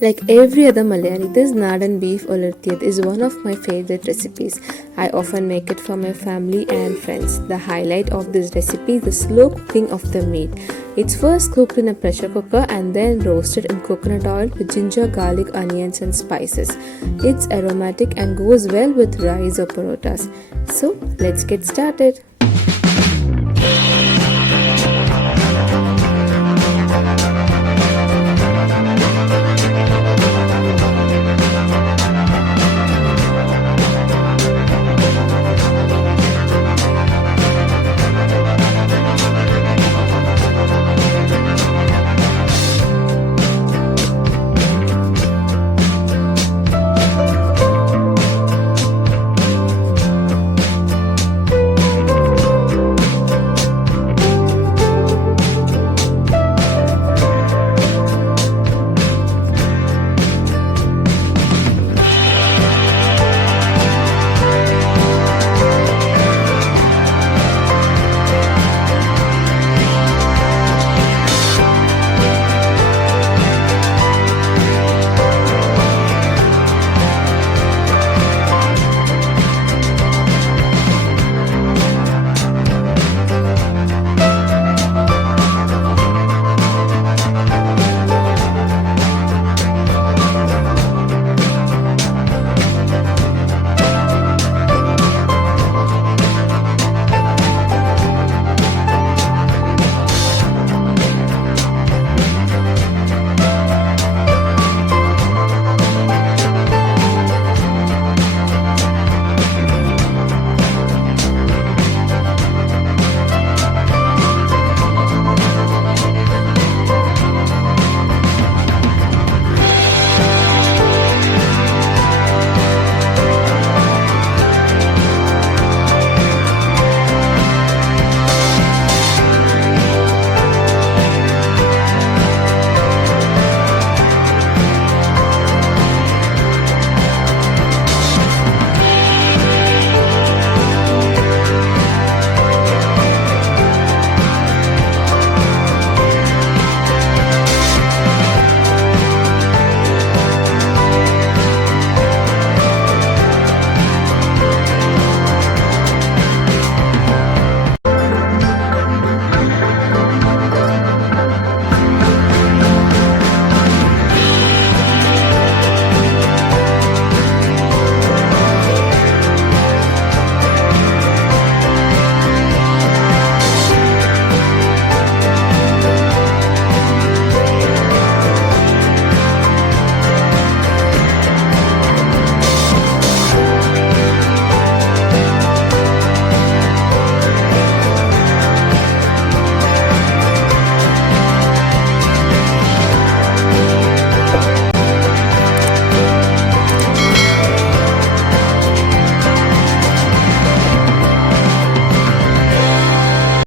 Like every other Malayali, this Nadan Beef Ularthiyathu is one of my favorite recipes. I often make it for my family and friends. The highlight of this recipe is the slow cooking of the meat. It's first cooked in a pressure cooker and then roasted in coconut oil with ginger, garlic, onions and spices. It's aromatic and goes well with rice or parotas. So let's get started.